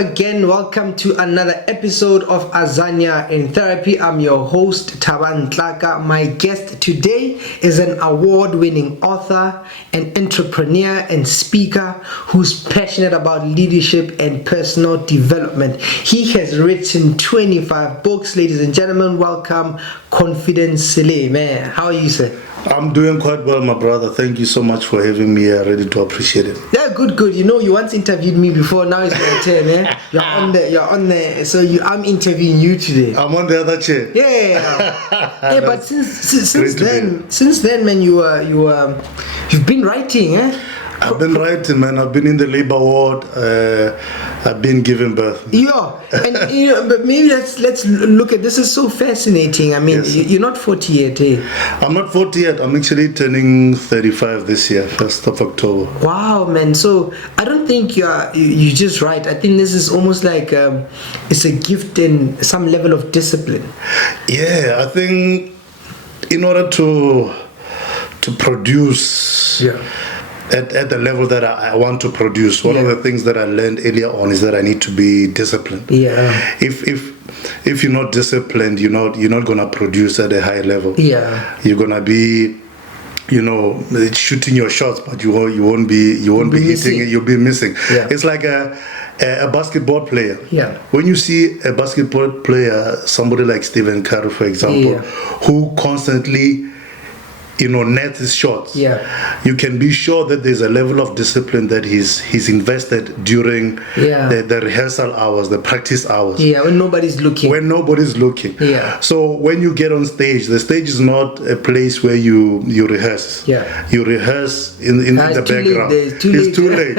again, welcome to another episode of Azania in Therapy. I'm your host, Thabang Tlaka. My guest today is an award-winning author, an entrepreneur and speaker who's passionate about leadership and personal development. He has written 25 books. Ladies and gentlemen, welcome Confidence Seleme. How are you, sir? I'm doing quite well, my brother. Thank you so much for having me. I really do appreciate it. Yeah, good. You know, you once interviewed me before. Now it's your turn, eh? You're on there. So I'm interviewing you today. I'm on the other chair. Yeah. But since then, man, you've been writing, eh? I've been writing, man. I've been in the labor ward. I've been giving birth. Yeah, and but maybe let's look at this. Is so fascinating. I mean, yes. You're not 40 yet, eh? I'm not 40 yet. I'm actually turning 35 this year, 1st of October. Wow, man. So I don't think you're just right. I think this is almost like it's a gift and some level of discipline. Yeah, I think in order to produce. Yeah. At the level that I want to produce, one of the things that I learned earlier on is that I need to be disciplined. Yeah. If you're not disciplined, you're not gonna produce at a high level. Yeah. You're gonna be, shooting your shots, but you won't be hitting it. You'll be missing. Yeah. It's like a basketball player. Yeah. When you see a basketball player, somebody like Stephen Curry, for example, who constantly net his shots. Yeah. You can be sure that there's a level of discipline that he's invested during the rehearsal hours, the practice hours. Yeah, when nobody's looking. Yeah. So when you get on stage, the stage is not a place where you rehearse. Yeah. You rehearse in the background. It's too late.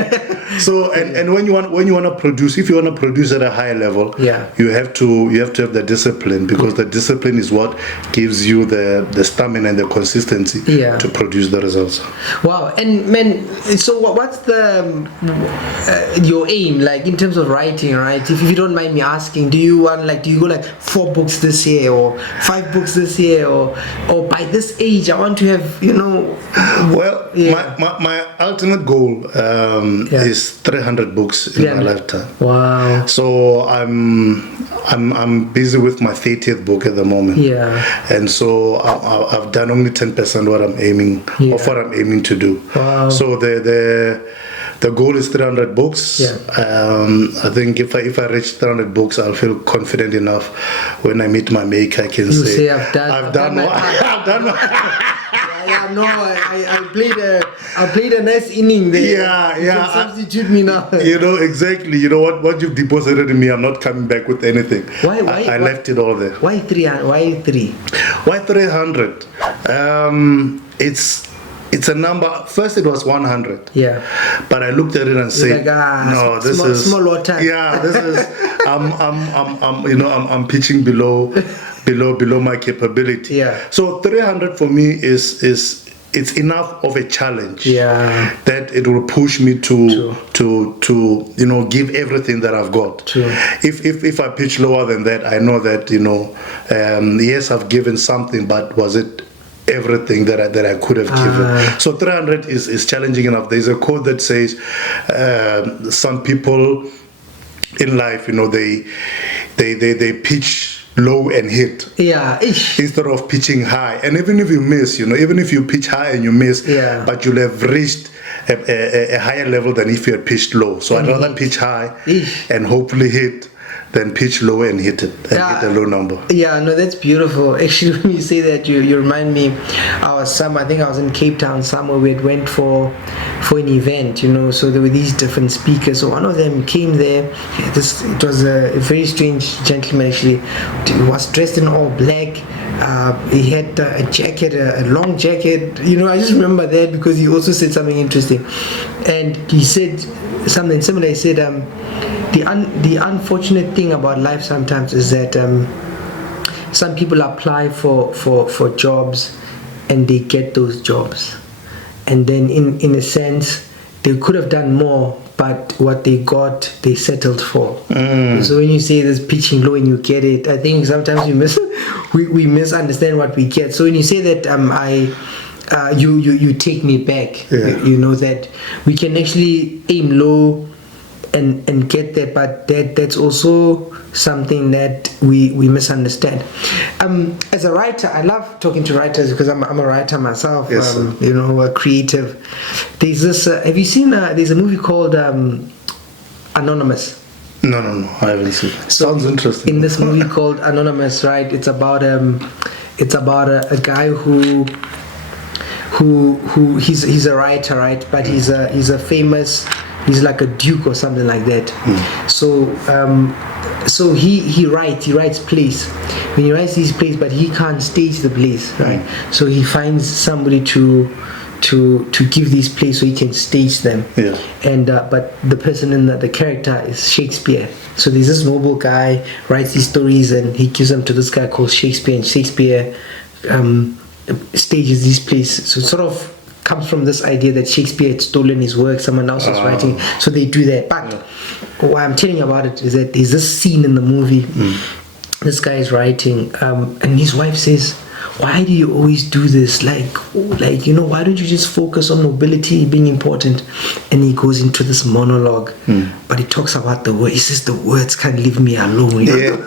So and when you want to produce, if you want to produce at a high level, you have to have the discipline, because the discipline is what gives you the stamina and the consistency to produce the results. Wow. And man, so what's the your aim, like, in terms of writing, right? If you don't mind me asking, do you go like 4 books this year or 5 books this year, or by this age I want to have Well, my ultimate goal is 300 books in my lifetime. Wow. So I'm busy with my 30th book at the moment. Yeah. And so I've done only 10% what I'm aiming of what I'm aiming to do. Wow. So the goal is 300 books. Yeah. I think if I reach 300 books, I'll feel confident enough when I meet my maker. I can say I've done my Yeah, no, I played a nice inning there. Yeah. You can substitute me now. Exactly. What you've deposited in me, I'm not coming back with anything. Why? I left it all there. Why 3? Why 3? Why 300? It's a number. First it was 100. Yeah. But I looked at it and said, no, this is small water. Yeah, this is I'm pitching below my capability. Yeah. So 300 for me is it's enough of a challenge. Yeah. That it will push me to give everything that I've got. True. If I pitch lower than that, I know that yes, I've given something, but was it everything that I could have given? So 300 is challenging enough. There's a quote that says some people in life, they pitch low and hit, instead of pitching high. And even if you miss, even if you pitch high and you miss, but you'll have reached a higher level than if you had pitched low. So I'd rather pitch high and hopefully hit than pitch low and hit it and hit a low number. Yeah, no, that's beautiful. Actually, when you say that, you remind me. I think I was in Cape Town somewhere. We went for an event, so there were these different speakers. So one of them came there. It was a very strange gentleman. Actually, he was dressed in all black. He had a jacket, a long jacket. I just remember that because he also said something interesting, and he said something similar. He said, the unfortunate thing about life sometimes is that some people apply for jobs and they get those jobs, and then in a sense they could have done more, but what they got they settled for. So when you say this pitching low and you get it, I think sometimes we misunderstand what we get. So when you say that you take me back, that we can actually aim low and get that, but that's also something that we misunderstand. As a writer, I love talking to writers because I'm a writer myself. Yes, you know, a creative. There's this. Have you seen? There's a movie called Anonymous. No, I haven't seen it. Sounds interesting. In this movie called Anonymous, right? It's about a guy who he's a writer, right? But he's a famous, he's like a duke or something like that. So he writes plays. When he writes these plays, but he can't stage the plays, right? So he finds somebody to give these plays so he can stage them. Yeah. And but the person in the character is Shakespeare. So there's this noble guy writes these stories and he gives them to this guy called Shakespeare, and Shakespeare stages these plays. So it sort of comes from this idea that Shakespeare had stolen his work, someone else was writing, so they do that. But what I'm telling you about it is that there's this scene in the movie. This guy is writing, and his wife says, "Why do you always do this? Like, you know, why don't you just focus on nobility being important?" And he goes into this monologue, but he talks about the word. He says, "The words can't leave me alone." Yeah.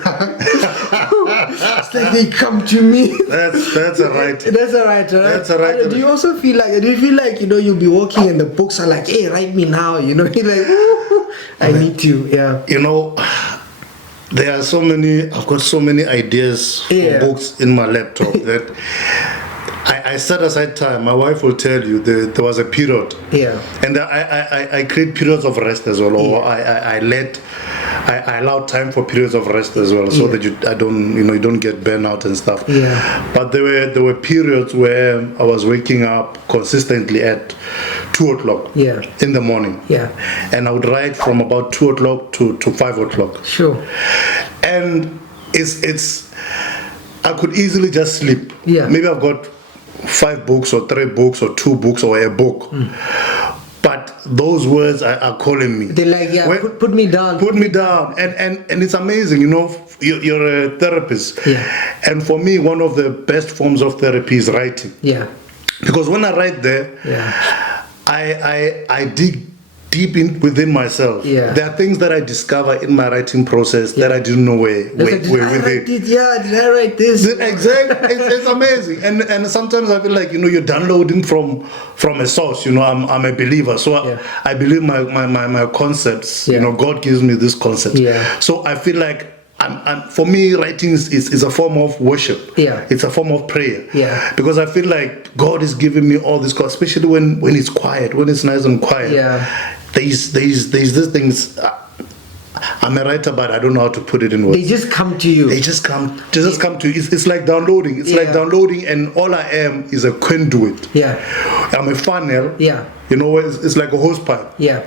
It's like they come to me. That's a writer. That's a writer, right? That's a writer. Do you also feel like? Do you feel like, you know, you'll be walking and the books are like, "Hey, write me now." You know, you're like, "Ooh, I need to." Yeah. You know, there are so many. I've got so many ideas for books in my laptop that I set aside time. My wife will tell you there was a period. Yeah. And I create periods of rest as well, or I allow time for periods of rest as well, so that you don't get burnout and stuff. Yeah. But there were periods where I was waking up consistently at 2:00. Yeah. In the morning. Yeah. And I would write from about 2:00 to 5:00. Sure. And it's I could easily just sleep. Yeah. Maybe I've got 5 books or 3 books or 2 books or a book. But those words are calling me. They're like, put me down. Put me down. And it's amazing, you know, you're a therapist. Yeah. And for me, one of the best forms of therapy is writing. Yeah. Because when I write there, I dig deep within myself. Yeah. There are things that I discover in my writing process that I didn't know were Did I write this? Exactly. It's amazing. And sometimes I feel like, you know, you're downloading from a source. You know, I'm a believer, so I believe my concepts. You know, God gives me this concept. Yeah. So I feel like for me, writing is a form of worship. Yeah. It's a form of prayer. Yeah. Because I feel like God is giving me all this, especially when it's quiet, when it's nice and quiet. Yeah. There's these things. I'm a writer, but I don't know how to put it in words. They just come to you. They just come to you. It's like downloading. It's like downloading, and all I am is a conduit. Yeah. I'm a funnel. Yeah. You know, it's like a hose pipe. Yeah.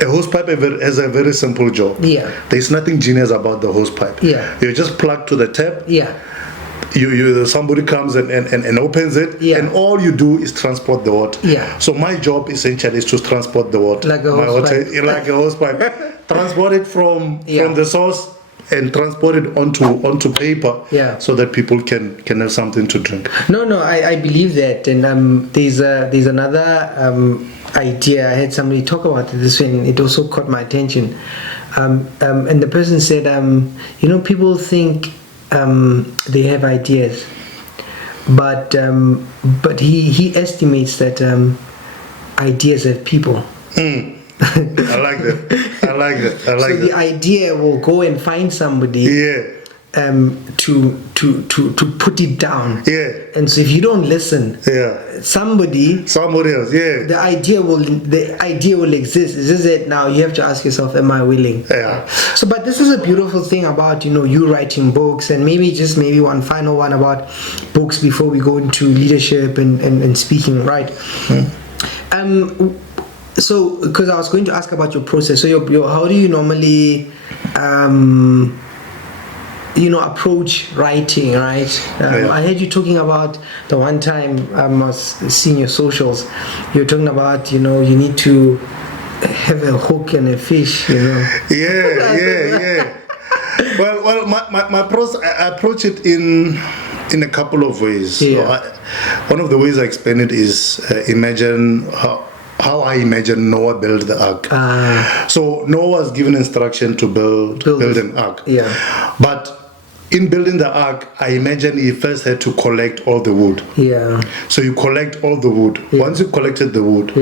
A hose pipe has a very simple job. Yeah. There's nothing genius about the hose pipe. Yeah. You just plug to the tap. Yeah. Somebody comes and opens it, and all you do is transport the water. Yeah. So my job essentially is to transport the water. Like a hose pipe. Like a hose pipe. Transport it from the source and transport it onto paper, so that people can have something to drink. No, I believe that, and there's another idea. I had somebody talk about it this way, and it also caught my attention. And the person said, you know, people think they have ideas, but he estimates that ideas have people. I like that. So the idea will go and find somebody. To put it down. And so if you don't listen, somebody else, the idea will exist. It's just that now you have to ask yourself, am I willing? So, but this is a beautiful thing about, you know, you writing books, and maybe one final one about books before we go into leadership and speaking, right? So, because I was going to ask about your process. So, your how do you normally approach writing, right? I heard you talking about the one time I was seeing your socials. You're talking about, you know, you need to have a hook and a fish, you know. Yeah. Well, my process, I approach it in a couple of ways. So one of the ways I explain it is imagine how I imagine Noah built the ark. So Noah was given instruction to build an ark. Yeah. But in building the ark, I imagine he first had to collect all the wood. Yeah. So you collect all the wood. Yeah. Once you collected the wood,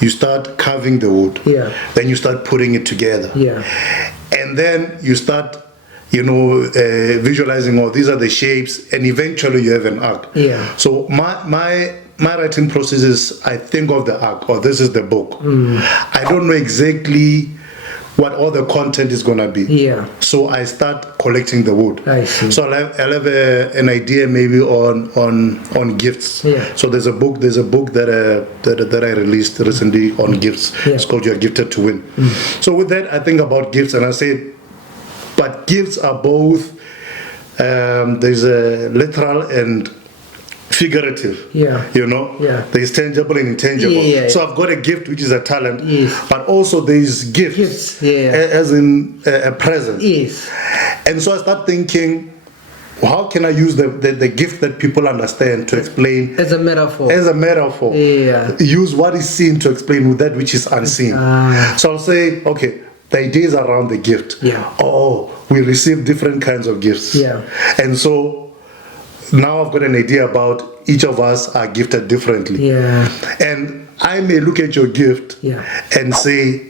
you start carving the wood. Yeah. Then you start putting it together. Yeah. And then you start, visualizing, these are the shapes, and eventually you have an ark. Yeah. So my writing process is, I think of the ark, or this is the book. I don't know exactly what all the content is going to be. Yeah. So I start collecting the wood. I see. So I'll have an idea maybe on gifts. Yeah. So there's a book that I released recently on gifts. Yeah. It's called You're Gifted to Win. So with that, I think about gifts, and I say, but gifts are both, there's a literal and figurative. Yeah. Yeah. There's tangible and intangible. Yeah. So I've got a gift, which is a talent. Yes. But also there's gifts. Yeah. As in a present. Yes. And so I start thinking, how can I use the gift that people understand to explain? As a metaphor. Yeah. Use what is seen to explain with that which is unseen. So I'll say, okay, the idea is around the gift. Yeah. We receive different kinds of gifts. Yeah. And so now I've got an idea about each of us are gifted differently. Yeah. And I may look at your gift and say,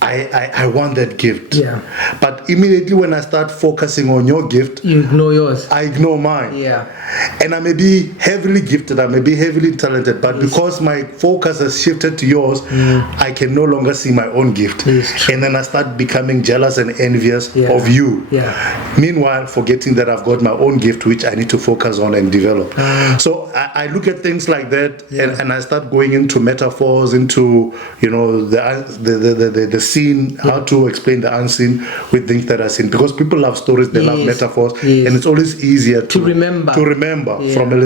I want that gift. Yeah. But immediately when I start focusing on your gift, you ignore yours. I ignore mine. Yeah. And I may be heavily gifted, I may be heavily talented, but because my focus has shifted to yours, I can no longer see my own gift. And then I start becoming jealous and envious of you. Yeah. Meanwhile, forgetting that I've got my own gift which I need to focus on and develop. So I look at things like that, and I start going into metaphors, into the seen, how to explain the unseen with things that are seen. Because people love stories, they love metaphors, and it's always easier to remember from a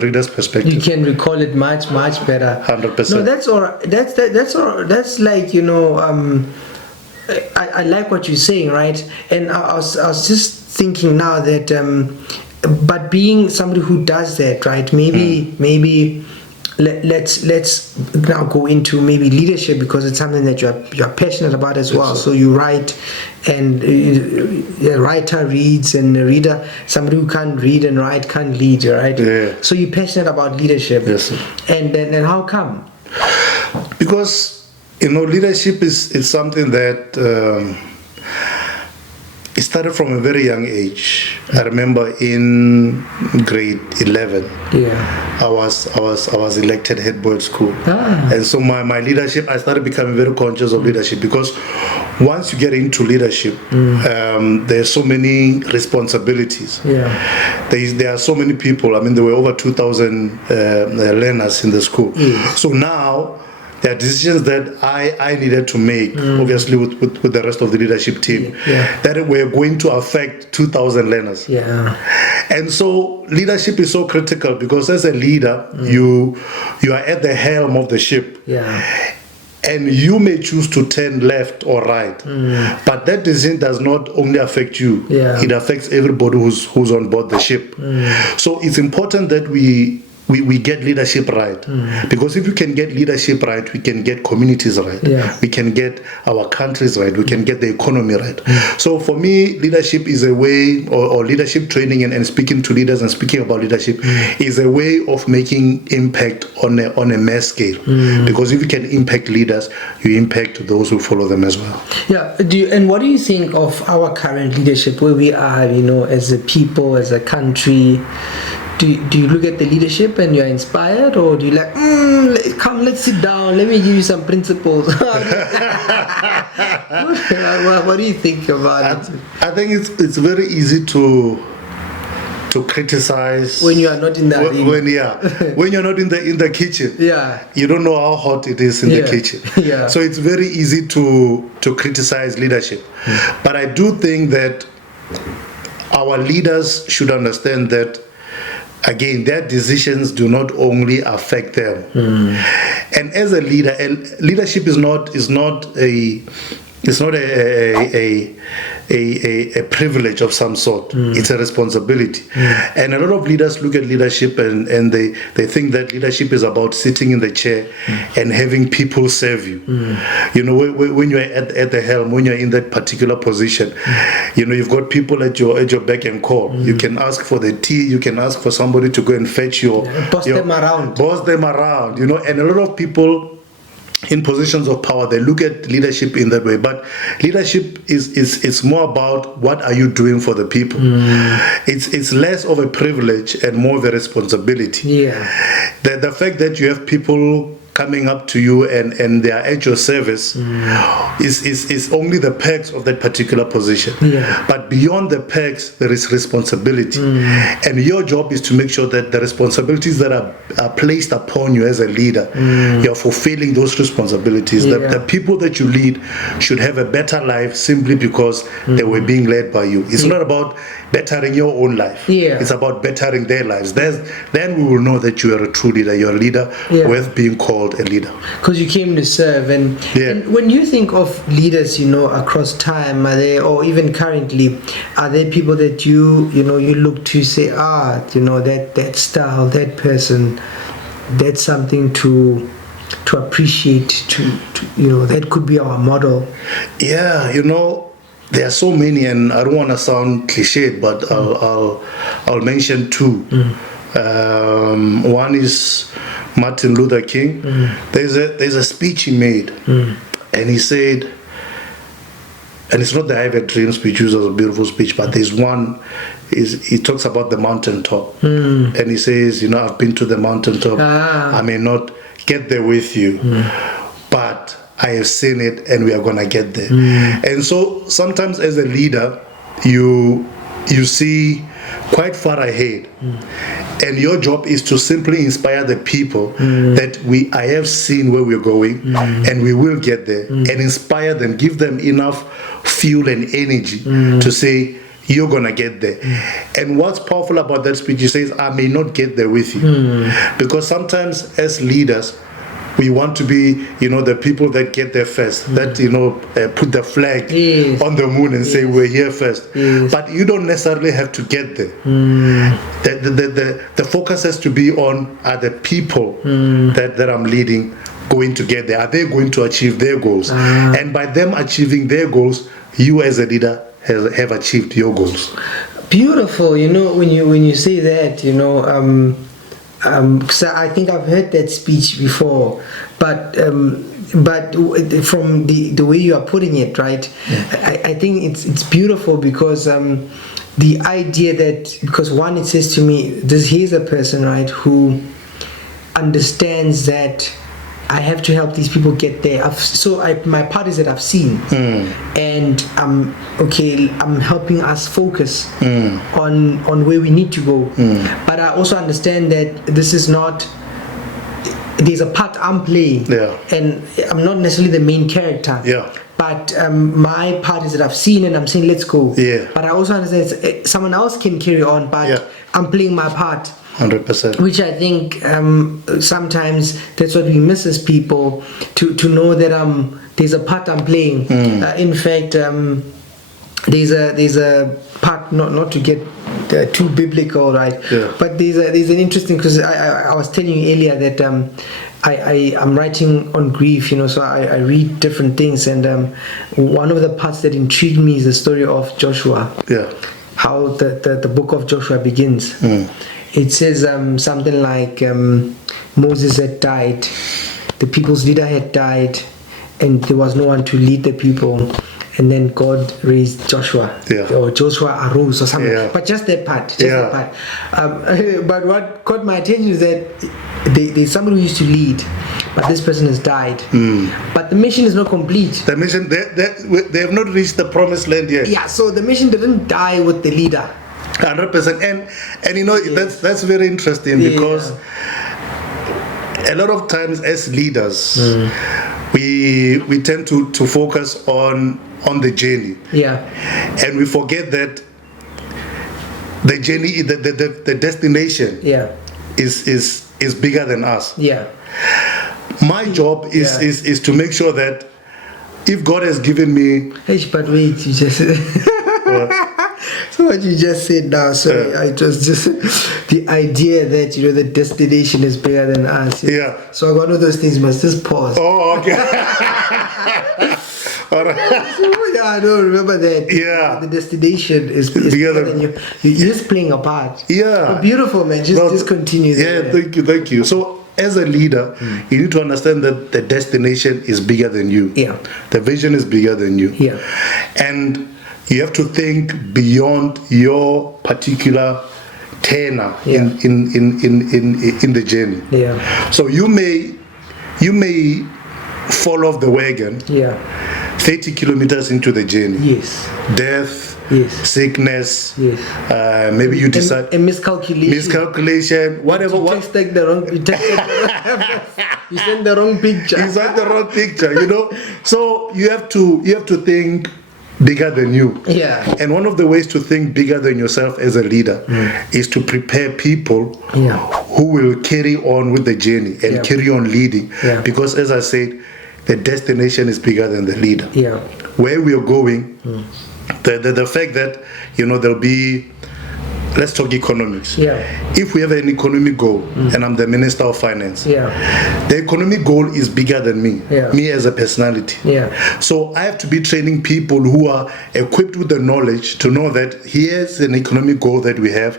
reader's perspective. You can recall it much better. 100%. No, that's all. That's like I like what you're saying, right? And I was just thinking now that, but being somebody who does that, right? Maybe. Let's now go into maybe leadership, because it's something that you're passionate about as well. So you write, and a writer reads, and a reader, somebody who can't read and write can't lead, right? Yeah. So you're passionate about leadership. Yes. And then how come? Because leadership is something that it started from a very young age. I remember in grade 11, I was elected head boy at school. And so my leadership, I started becoming very conscious of leadership, because once you get into leadership, there's so many responsibilities. There are so many people. I mean, there were over 2,000 learners in the school. So now there are decisions that I needed to make, obviously with the rest of the leadership team, that were going to affect 2,000 learners. And so leadership is so critical, because as a leader, you are at the helm of the ship. And you may choose to turn left or right, but that decision does not only affect you, it affects everybody who's on board the ship. So it's important that we get leadership right, because if we can get leadership right, we can get communities right, we can get our countries right, we can get the economy right. So for me, leadership is a way, or leadership training and speaking to leaders and speaking about leadership is a way of making impact on a mass scale, because if you can impact leaders, you impact those who follow them as well. And what do you think of our current leadership, where we are, as a people, as a country? Do you look at the leadership and you're inspired, or do you like, come, let's sit down, let me give you some principles? What do you think about it? I think it's very easy to criticize when you are not in the when you're not in the kitchen. You don't know how hot it is in the kitchen. So it's very easy to criticize leadership. But I do think that our leaders should understand that, again, their decisions do not only affect them. And as a leader, leadership is not a It's not a privilege of some sort. It's a responsibility. And a lot of leaders look at leadership and they think that leadership is about sitting in the chair and having people serve you. You know, when you're at the helm, when you're in that particular position, you know, you've got people at your beck and call. You can ask for the tea, you can ask for somebody to go and fetch boss them around, you know, and a lot of people in positions of power, they look at leadership in that way. But leadership is more about what are you doing for the people. It's less of a privilege and more of a responsibility. The fact that you have people coming up to you and they are at your service is only the perks of that particular position. But beyond the perks, there is responsibility. And your job is to make sure that the responsibilities that are placed upon you as a leader, you're fulfilling those responsibilities. The people that you lead should have a better life simply because they were being led by you. It's not about bettering your own life. It's about bettering their lives. Then we will know that you are a true leader. You're a leader worth being called a leader. Because you came to serve. And when you think of leaders, you know, across time, are they, or even currently, are there people that you look to say, you know, that style, that person, that's something to appreciate, to you know, that could be our model? Yeah, you know, there are so many, and I don't want to sound cliched, but I'll mention two. One is Martin Luther King. There's a speech he made, and he said, and it's not the I Have a Dream speech, which was a beautiful speech, but there's one, he talks about the mountaintop, and he says, you know, I've been to the mountaintop. I may not get there with you, but I have seen it, and we are gonna get there. And so sometimes as a leader, you see quite far ahead, and your job is to simply inspire the people that I have seen where we're going, and we will get there, and inspire them, give them enough fuel and energy to say, you're gonna get there. And what's powerful about that speech, he says, I may not get there with you, because sometimes as leaders, we want to be, you know, the people that get there first, that, you know, put the flag on the moon and say we're here first. But you don't necessarily have to get there. The focus has to be on, are the people that I'm leading going to get there? Are they going to achieve their goals? And by them achieving their goals, you as a leader have achieved your goals. Beautiful. You know, when you say that, you know, because I think I've heard that speech before, but from the way you are putting it, right? I think it's beautiful because the idea that, because one, it says to me, here's a person, right, who understands that I have to help these people get there. My part is that I've seen, and I'm helping us focus on where we need to go. But I also understand that this is not. There's a part I'm playing, and I'm not necessarily the main character. But my part is that I've seen, and I'm saying let's go. But I also understand someone else can carry on, but I'm playing my part. 100%. Which I think sometimes that's what we miss as people, to know that there's a part I'm playing. In fact, there's a part, not to get too biblical, right? But there's an interesting, because I was telling you earlier that I'm writing on grief, you know, so I read different things, and one of the parts that intrigued me is the story of Joshua. How the book of Joshua begins. It says something like Moses had died, the people's leader had died, and there was no one to lead the people. And then God raised Joshua, or Joshua arose or something. But just that part, but what caught my attention is that there's somebody who used to lead, but this person has died. But the mission is not complete. The mission, they have not reached the promised land yet. So the mission didn't die with the leader. 100%. And you know, that's very interesting, because a lot of times as leaders, we tend to focus on the journey, and we forget that the journey, the destination, is bigger than us. My job is to make sure that if God has given me, But wait, you just so what you just said now. So it was just the idea that the destination is bigger than us. Yeah. So one of those things must just pause. Oh, okay. All right. Yeah, I don't remember that. Yeah. The destination is bigger than you. You're just playing a part. Yeah. But beautiful, man. Just continue. Yeah, thank you. So as a leader, you need to understand that the destination is bigger than you. Yeah. The vision is bigger than you. Yeah. And you have to think beyond your particular tenor in the journey. Yeah. So you may fall off the wagon 30 kilometers into the journey. Yes. Death, Yes. sickness, maybe you decide a miscalculation, whatever. You send the wrong picture. You sent the wrong picture, So you have to think bigger than you. Yeah. And one of the ways to think bigger than yourself as a leader is to prepare people who will carry on with the journey and carry on leading. Yeah. Because as I said, the destination is bigger than the leader. Yeah. Where we are going, the fact that there'll be, let's talk economics. Yeah. If we have an economic goal and I'm the Minister of Finance, the economic goal is bigger than me, me as a personality. Yeah. So I have to be training people who are equipped with the knowledge to know that here's an economic goal that we have.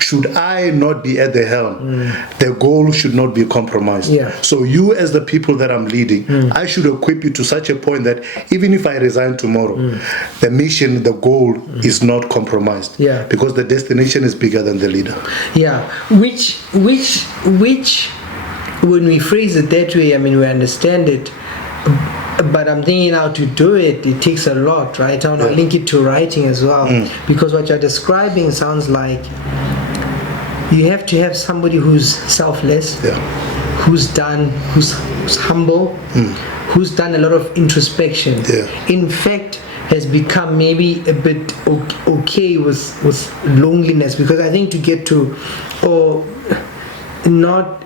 Should I not be at the helm, the goal should not be compromised. Yeah. So you as the people that I'm leading, I should equip you to such a point that even if I resign tomorrow, the mission, the goal is not compromised. Yeah. Because the destination is bigger than the leader. Yeah, which when we phrase it that way, I mean, we understand it, but I'm thinking how to do it, it takes a lot, right? I want to link it to writing as well, because what you're describing sounds like you have to have somebody who's selfless, who's humble, who's done a lot of introspection. In fact, has become maybe a bit okay with loneliness, because I think to get to, or not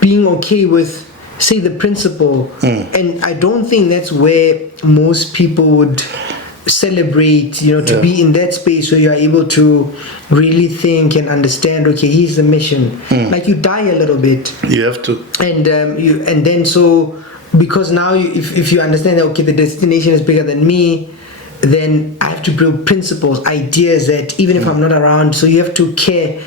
being okay with, say, the principle, and I don't think that's where most people would celebrate, to be in that space where you are able to really think and understand, okay, here's the mission. Like you die a little bit. You have to. And then because now if you understand that, okay, the destination is bigger than me, then I have to build principles, ideas that even if I'm not around, so you have to care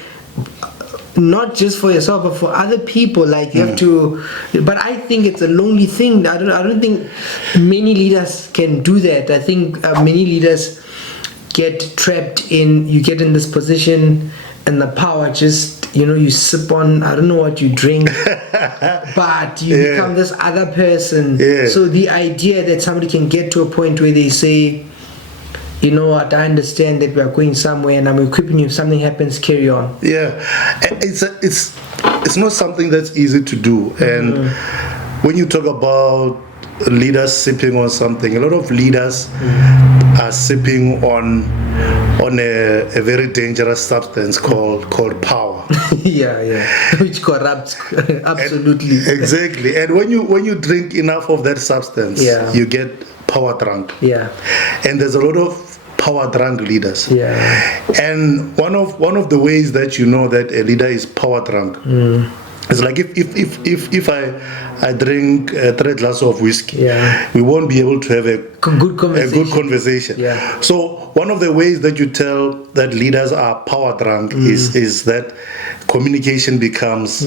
not just for yourself but for other people. Like you have to, but I think it's a lonely thing. I don't think many leaders can do that. I think many leaders get trapped in, you get in this position and the power just, you sip on, I don't know what you drink, but you become this other person. So the idea that somebody can get to a point where they say, you know what, I understand that we are going somewhere and I'm equipping you, if something happens, carry on. It's not something that's easy to do. And when you talk about leaders sipping on something, a lot of leaders are sipping on a very dangerous substance called power. Which corrupts absolutely. Exactly. And when you drink enough of that substance, you get power drunk. And there's a lot of power drunk leaders. And one of the ways that you know that a leader is power drunk, it's like if I drink 3 glasses of whiskey, we won't be able to have a good conversation. So one of the ways that you tell that leaders are power drunk is that communication becomes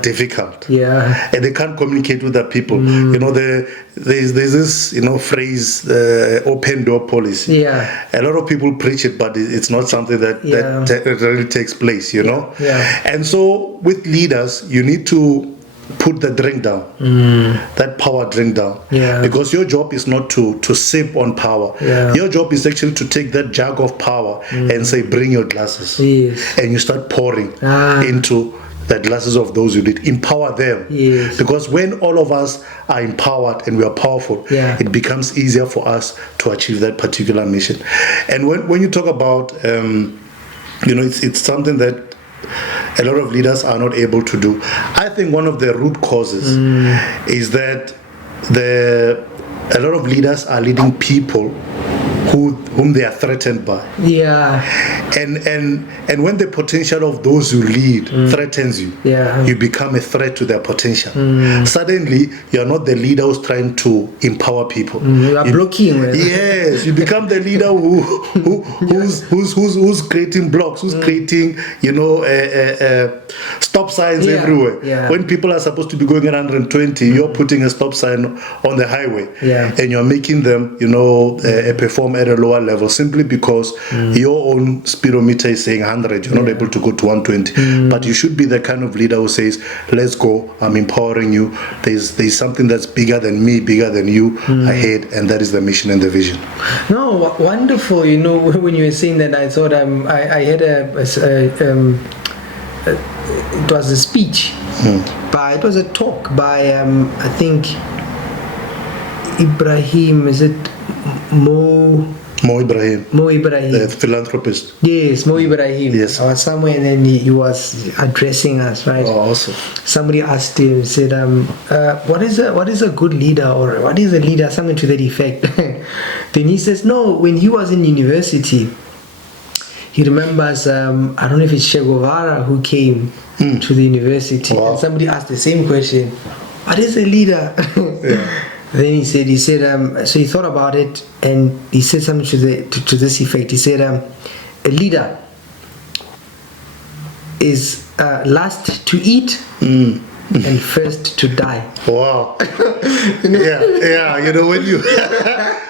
difficult. And they can't communicate with the people. There's this phrase, open door policy. A lot of people preach it, but it's not something that really takes place. And so with leaders, you need to put the drink down, that power drink down, because your job is not to sip on power. Your job is actually to take that jug of power and say, bring your glasses, and you start pouring into the glasses of those you lead. Empower them, because when all of us are empowered and we are powerful, it becomes easier for us to achieve that particular mission. And when you talk about it's something that a lot of leaders are not able to do. I think one of the root causes is that a lot of leaders are leading people whom they are threatened by. Yeah. And when the potential of those you lead threatens you, you become a threat to their potential. Suddenly, you are not the leader who's trying to empower people. You are blocking. Yes, you become the leader who's creating blocks, who's creating, stop signs everywhere. Yeah. When people are supposed to be going 120, you're putting a stop sign on the highway, and you're making them, perform at a lower level simply because your own speedometer is saying 100. You're not able to go to 120. But you should be the kind of leader who says, let's go, I'm empowering you. There's something that's bigger than me, bigger than you ahead, and that is the mission and the vision. No, wonderful. When you were saying that, I thought I had it was a speech, but it was a talk by I think Ibrahim. Is it Mo Ibrahim, the philanthropist. Yes, Mo Ibrahim. Yes. I was somewhere and then he was addressing us, right? Oh, awesome. Somebody asked him, said, what is a good leader, or what is a leader, something to that effect. Then he says, no, when he was in university, he remembers, I don't know if it's Che Guevara who came to the university. Wow. And somebody asked the same question, what is a leader? Then he said, so he thought about it, and he said something to this effect. He said, a leader is last to eat and first to die. Wow. Yeah. When you,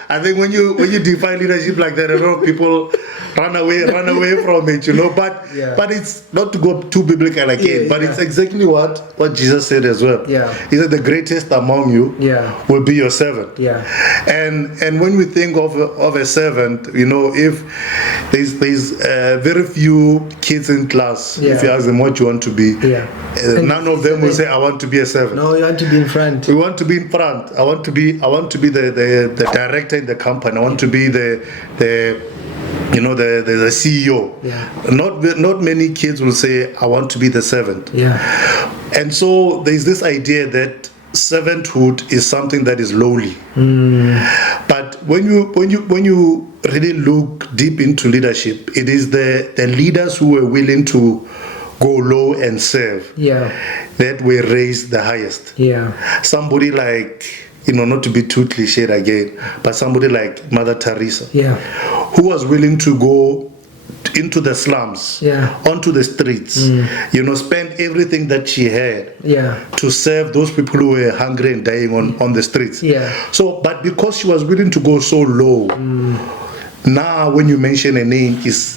I think when you define leadership like that, a lot of people run away from it, But it's not to go too biblical again, but it's exactly what Jesus said as well. Yeah. He said the greatest among you will be your servant. Yeah. And when we think of a servant, if there's very few kids in class, if you ask them what you want to be, none of them will say, I want to be a servant. No, you want to be in front. We want to be in front. I want to be the director in the company. I want to be the CEO. Not many kids will say, I want to be the servant. And so there's this idea that servanthood is something that is lowly. But when you really look deep into leadership, it is the leaders who were willing to go low and serve that were raised the highest. Somebody like, not to be too cliched again, but somebody like Mother Teresa, who was willing to go into the slums, onto the streets, spend everything that she had to serve those people who were hungry and dying on the streets. So, but because she was willing to go so low, now when you mention a name, it's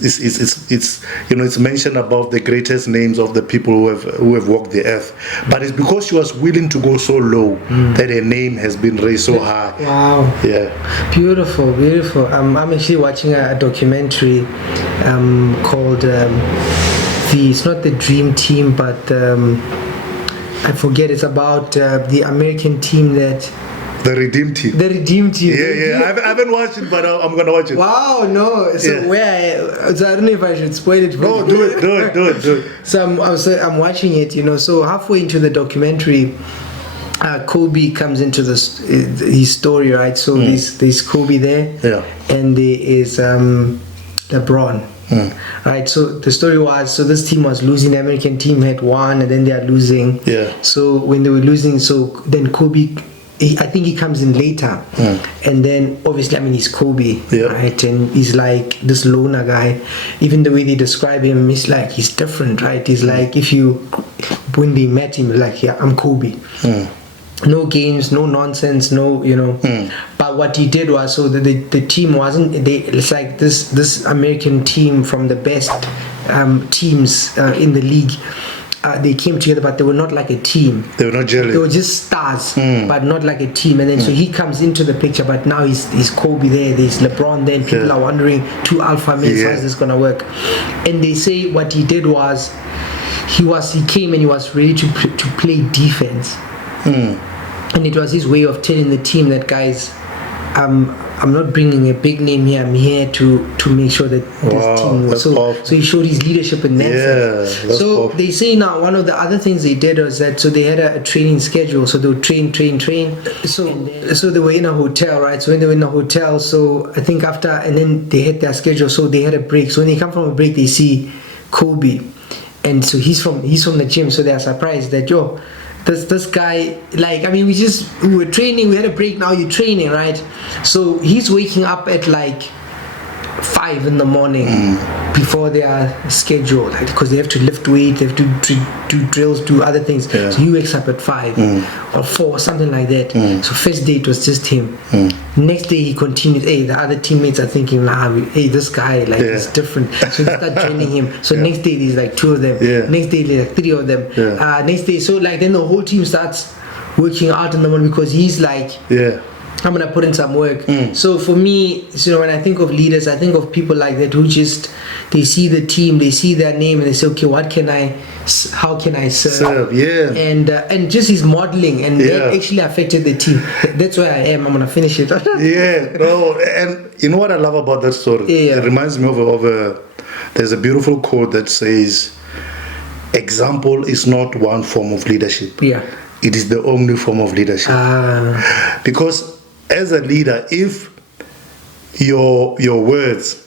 mentioned above the greatest names of the people who have walked the earth. But it's because she was willing to go so low that her name has been raised so high. Wow. Yeah. Beautiful. I'm actually watching a documentary called it's not the Dream Team, but I forget. It's about the American team that. The Redeem Team. The Redeem Team. Yeah. I haven't watched it, but I'm gonna watch it. Wow, no. So so I don't know if I should spoil it. No, do it. So I'm watching it, So halfway into the documentary, Kobe comes into his story, right? So there's Kobe there, and there is LeBron. Right, so the story was, this team was losing, the American team had won, and then they are losing. So when they were losing, then Kobe, I think he comes in later, and then obviously, he's Kobe, right? And he's like this loner guy. Even the way they describe him, he's different, right? He's like, when they met him, like, I'm Kobe. No games, no nonsense, no, But what he did was, the team wasn't. It's like this American team from the best teams in the league. They came together, but they were not like a team. They were not jelly. They were just stars, but not like a team. And then so he comes into the picture, but now he's Kobe there, there's LeBron there, and people are wondering, two alpha males, how is this gonna work? And they say what he did was, he came and he was ready to play defense. And it was his way of telling the team that, guys, I'm not bringing a big name here. I'm here to make sure that this team was so he showed his leadership in that sense. So powerful. they say now one of the other things they did was that so they had a training schedule. So they would train. So they were in a hotel, right? So when they were in a hotel, so I think after and then they had their schedule. So they had a break. So when they come from a break, they see Kobe, and so he's from the gym. So they are surprised that this guy, like, I mean, we were training, we had a break, now you're training, right? So he's waking up at like 5 in the morning before their schedule, like, because they have to lift weight, they have to do drills, do other things. So he wakes up at 5 or 4, something like that. So first day it was just him. Next day he continued. Hey, the other teammates are thinking, hey, this guy, like, is different. So they start joining him. So next day there's like 2 of them. Next day there's like 3 of them. Next day, so like then the whole team starts working out in the morning because he's like, I'm gonna put in some work. So for me, when I think of leaders, I think of people like that who just, they see the team, they see their name, and they say, okay, how can I serve? And just his modeling, and that actually affected the team. That's where I am. I'm gonna finish it. And you know what I love about that story? It reminds me of there's a beautiful quote that says, example is not one form of leadership. It is the only form of leadership. Because as a leader, if your words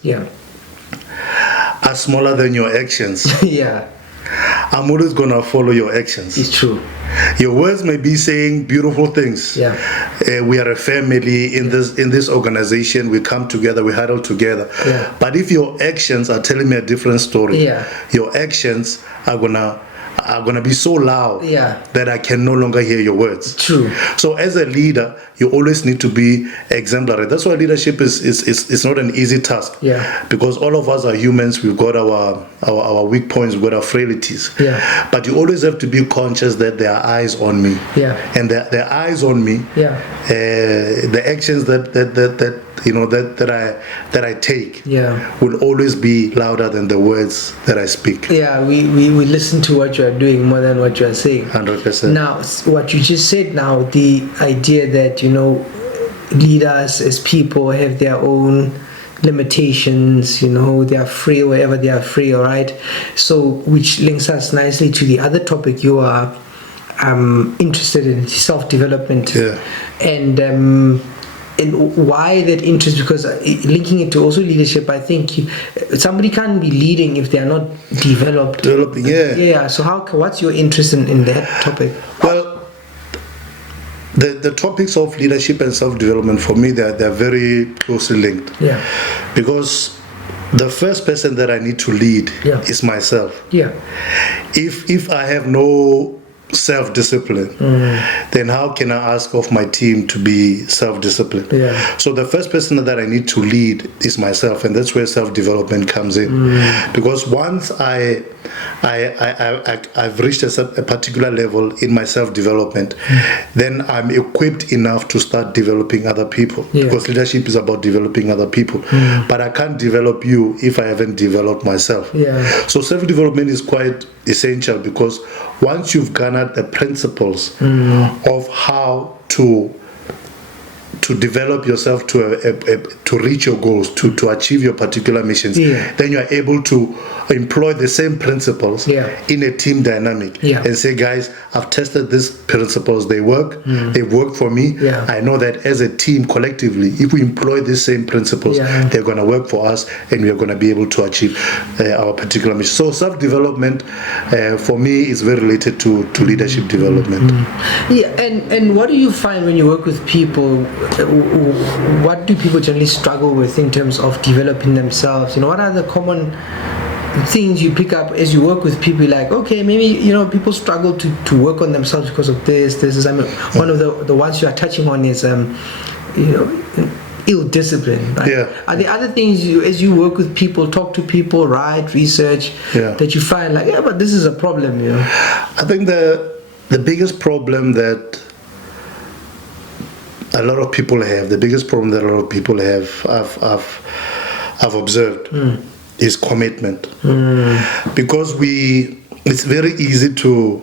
are smaller than your actions, I'm always gonna follow your actions. It's true. Your words may be saying beautiful things. We are a family in this organization. We come together. We huddle together. But if your actions are telling me a different story, your actions are gonna be so loud that I can no longer hear your words. True. So as a leader, you always need to be exemplary. That's why leadership is not an easy task. Because all of us are humans. We've got our weak points. We've got our frailties. But you always have to be conscious that there are eyes on me. And there are eyes on me. The actions that I take will always be louder than the words that I speak. We listen to what you are doing more than what you are saying. 100%. Now, what you just said now, the idea that leaders as people have their own limitations, they are free wherever they are free, all right? So which links us nicely to the other topic you are interested in, self-development. And why that interest? Because linking it to also leadership, I think somebody can't be leading if they are not developing. So what's your interest in that topic? Well, the topics of leadership and self-development, for me, they're very closely linked. Because the first person that I need to lead is myself. If I have no self-discipline, then how can I ask of my team to be self-disciplined? So the first person that I need to lead is myself, and that's where self-development comes in. Because once I've reached a particular level in my self-development, then I'm equipped enough to start developing other people. Because leadership is about developing other people. But I can't develop you if I haven't developed myself. So self-development is quite essential, because once you've garnered the principles of how to develop yourself to reach your goals, to achieve your particular missions, then you are able to employ the same principles in a team dynamic and say, guys, I've tested these principles, they work, they've worked for me. I know that as a team collectively, if we employ these same principles, they're going to work for us, and we are going to be able to achieve our particular mission. So self-development for me is very related to leadership development. And what do you find when you work with people? What do people generally struggle with in terms of developing themselves? What are the common things you pick up as you work with people? Like, okay, maybe people struggle to work on themselves because of this. I mean, one of the ones you are touching on is ill discipline, right? Are there other things as you work with people, talk to people, write, research, that you find like, but this is a problem? I think the biggest problem that a lot of people have, I've observed, is commitment. Because it's very easy to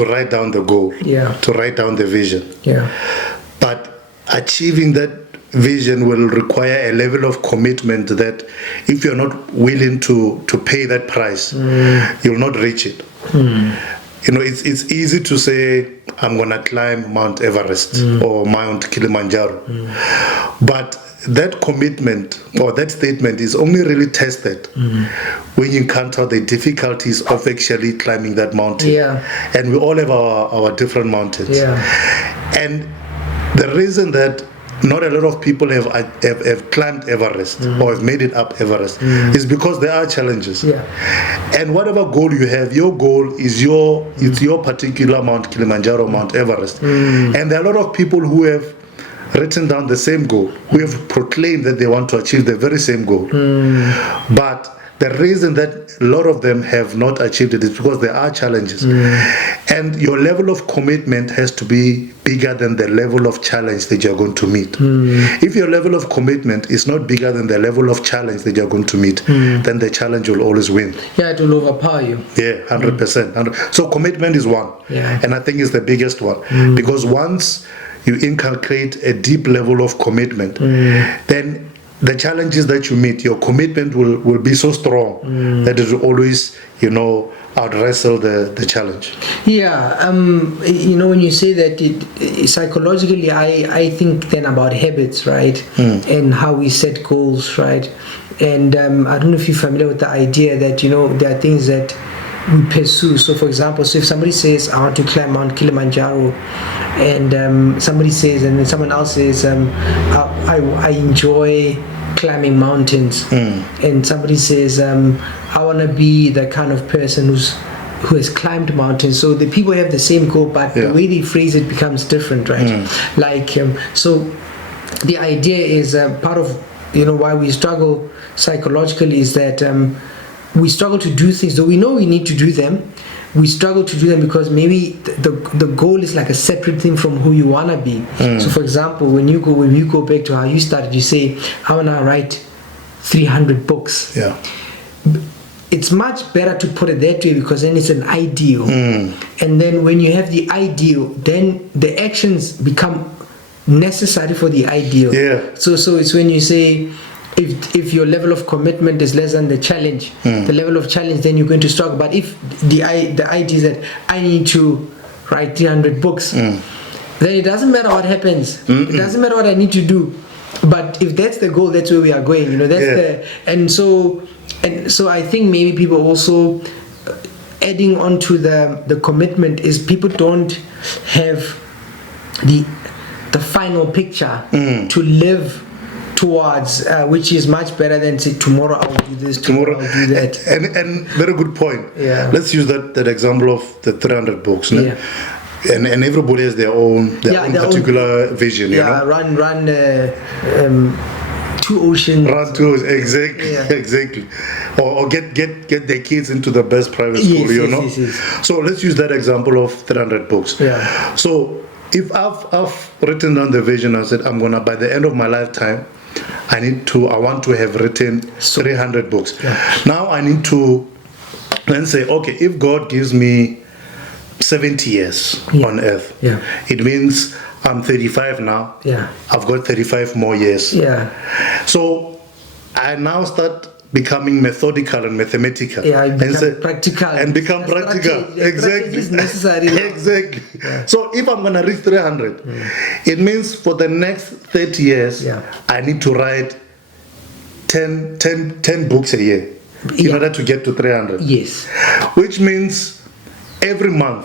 write down the goal, to write down the vision. But achieving that vision will require a level of commitment that if you're not willing to pay that price, you'll not reach it. You know, it's easy to say, I'm going to climb Mount Everest or Mount Kilimanjaro. But that commitment or that statement is only really tested when you encounter the difficulties of actually climbing that mountain. Yeah. And we all have our different mountains. Yeah. And the reason that not a lot of people have climbed Everest or have made it up Everest is because there are challenges. Yeah. And whatever goal you have, your goal is it's your particular Mount Kilimanjaro, Mount Everest. And there are a lot of people who have written down the same goal, who have proclaimed that they want to achieve the very same goal. But the reason that a lot of them have not achieved it is because there are challenges. And your level of commitment has to be bigger than the level of challenge that you're going to meet. If your level of commitment is not bigger than the level of challenge that you're going to meet, then the challenge will always win. Yeah, it will overpower you. Yeah, 100%. So commitment is one. Yeah. And I think it's the biggest one. Because once you inculcate a deep level of commitment, then the challenges that you meet, your commitment will be so strong that it will always, out wrestle the challenge. Yeah, when you say that, psychologically, I think then about habits, right? And how we set goals, right? And I don't know if you're familiar with the idea that, there are things that we pursue. So for example, if somebody says, I want to climb Mount Kilimanjaro, and somebody says, and then someone else says, I enjoy climbing mountains, and somebody says, I want to be the kind of person who has climbed mountains. So the people have the same goal, but the way they phrase it becomes different, right? So the idea is part of why we struggle psychologically is that we struggle to do things, though we know we need to do them. We struggle to do them because maybe the goal is like a separate thing from who you wanna be. So for example, when you go back to how you started, you say, I wanna write 300 books. Yeah. It's much better to put it that way because then it's an ideal. And then when you have the ideal, then the actions become necessary for the ideal. Yeah. So it's when you say, if your level of commitment is less than the challenge, the level of challenge, then you're going to struggle. But if the idea is that I need to write 300 books, then it doesn't matter what happens. It doesn't matter what I need to do. But if that's the goal, that's where we are going. And so I think maybe people also adding on to the commitment is people don't have the final picture to live towards, which is much better than say tomorrow I will do this, tomorrow I'll do that. And very good point. Yeah. Let's use that example of the 300 books. No? Yeah. And everybody has their own particular vision. Run 2 oceans. Run 2 oceans, exactly. Yeah. Exactly. Or get their kids into the best private school. Yes. So let's use that example of 300 books. Yeah. So if I've written down the vision, I said I'm gonna, by the end of my lifetime, I want to have written 300 books. Yeah. Now I need to then say, okay, if God gives me 70 years on earth, it means I'm 35 now. Yeah. I've got 35 more years. Yeah. So I now start becoming methodical and mathematical. Yeah, practical. And become practical. Exactly. Is necessary. Exactly. Yeah. So if I'm gonna reach 300, it means for the next 30 years, I need to write 10 books a year in order to get to 300. Yes. Which means every month,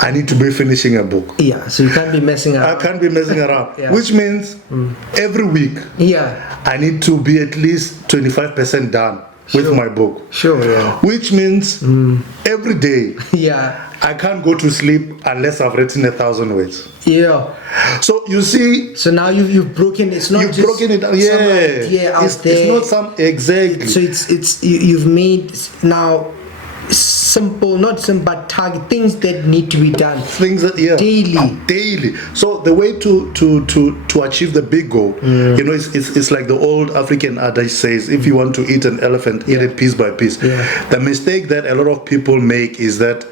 I need to be finishing a book. Yeah, so you can't be messing around. I can't be messing around. Which means every week, I need to be at least 25% done with my book. Sure, yeah. Which means every day, I can't go to sleep unless I've written 1,000 words. Yeah. So you see. So now you've broken. It's not you've just broken it down. Yeah. It's not some exactly. So it's you've made now simple, not simple, but target things that need to be done. Things that daily. So the way to achieve the big goal, it's like the old African adage says: if you want to eat an elephant, eat it piece by piece. The mistake that a lot of people make is that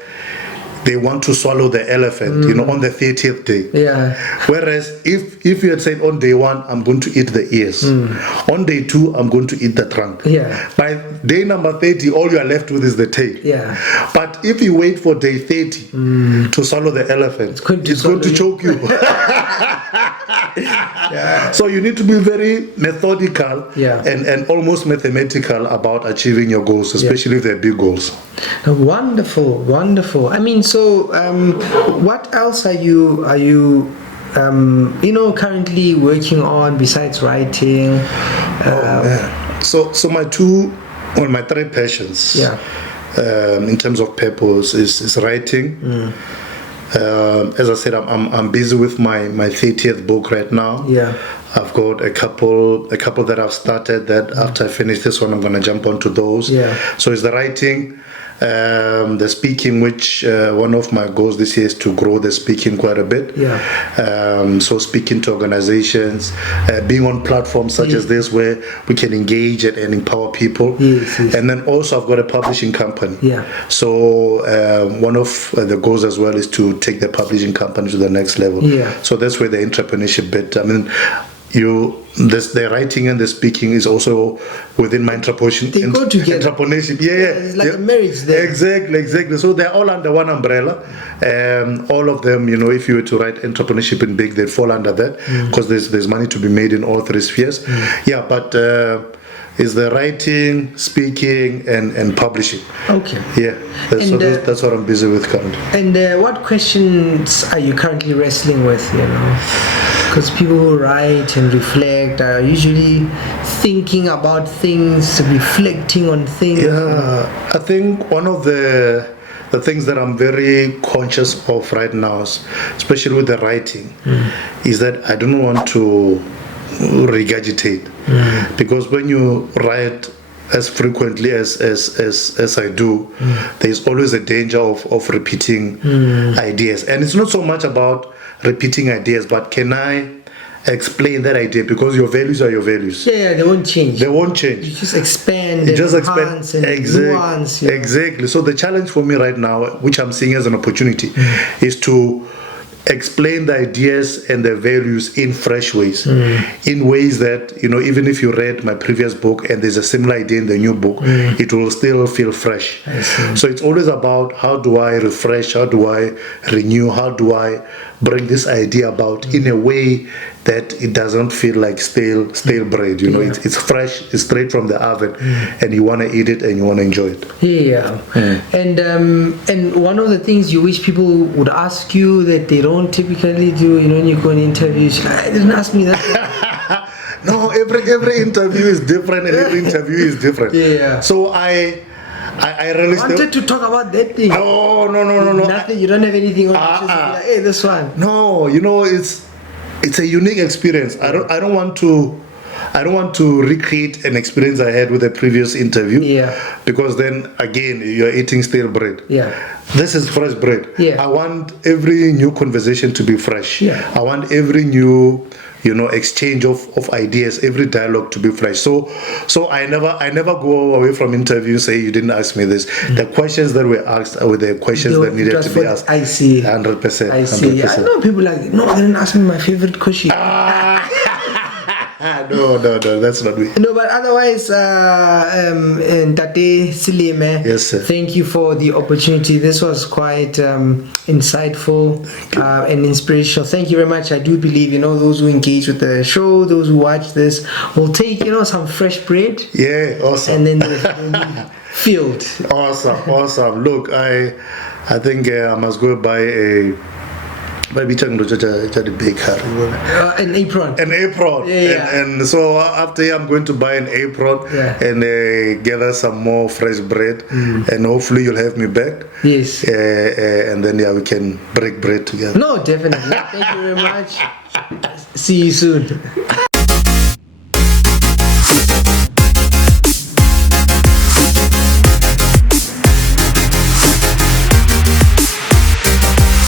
they want to swallow the elephant, on the 30th day. Yeah. Whereas if you had said on day 1, I'm going to eat the ears. On day 2, I'm going to eat the trunk. Yeah. By day number 30, all you are left with is the tail. Yeah. But if you wait for day 30 to swallow the elephant, it's going to choke you. Yeah. So you need to be very methodical Yeah. and almost mathematical about achieving your goals, especially if they're big goals. Wonderful, wonderful. I mean, so what else are you currently working on besides writing? So my three passions, Yeah. in terms of purpose, is writing. As I said, I'm busy with my 30th book right now. Yeah. I've got a couple that I've started that after I finish this one, I'm going to jump onto those. Yeah. So it's the writing, the speaking, which one of my goals this year is to grow the speaking quite a bit. Yeah. So speaking to organizations, being on platforms such as this where we can engage and empower people. Yes. And then also I've got a publishing company. Yeah. So one of the goals as well is to take the publishing company to the next level. Yeah. So that's where the entrepreneurship bit. I mean, the writing and the speaking is also within my entrepreneurship. They go together. Entrepreneurship, It's like a marriage there. Exactly. So they're all under one umbrella. All of them, if you were to write entrepreneurship in big, they'd fall under that because there's money to be made in all three spheres. Yeah, but is the writing, speaking, and publishing. Okay. Yeah, that's what I'm busy with currently. And what questions are you currently wrestling with, Because people who write and reflect are usually thinking about things, reflecting on things. Yeah, I think one of the things that I'm very conscious of right now, especially with the writing, is that I don't want to regurgitate. Because when you write as frequently as I do, there's always a danger of repeating ideas. And it's not so much about repeating ideas, but can I explain that idea? Because your values are your values. Yeah, they won't change. They won't change. You just expand You just enhance expand. and nuance. Exactly. So the challenge for me right now, which I'm seeing as an opportunity, is to explain the ideas and the values in fresh ways, in ways that, even if you read my previous book and there's a similar idea in the new book, it will still feel fresh. So it's always about how do I refresh, how do I renew, how do I bring this idea about in a way that it doesn't feel like stale bread. It's fresh, it's straight from the oven, and you want to eat it and you want to enjoy it. Yeah. And one of the things you wish people would ask you that they don't typically do, when you go on interviews, they didn't ask me that. No, every interview is different and every interview is different. Yeah. So I really wanted to talk about that thing. No. Nothing. You don't have anything on. Just be like, hey, this one. No, it's a unique experience. I don't want to recreate an experience I had with a previous interview. Yeah. Because then again you're eating stale bread. Yeah. This is fresh bread. Yeah. I want every new conversation to be fresh. Yeah. I want every new exchange of ideas, every dialogue to be fresh. So I never go away from interviews say you didn't ask me this. The questions that were asked were the questions that needed to be asked. I see. 100%. I see. 100%. I know people like, no, they didn't ask me my favorite question. No, that's not me. No, but otherwise, Tate Seleme, Yes, sir. Thank you for the opportunity. This was quite insightful and inspirational. Thank you very much. I do believe, those who engage with the show, those who watch this, will take, some fresh bread. Yeah, awesome. And then they'll be filled. Awesome. Look, I think I must go buy a bakery. An apron. Yeah. And so after I'm going to buy an apron and gather some more fresh bread, and hopefully you'll have me back. Yes. And then we can break bread together. No, definitely. Thank you very much. See you soon.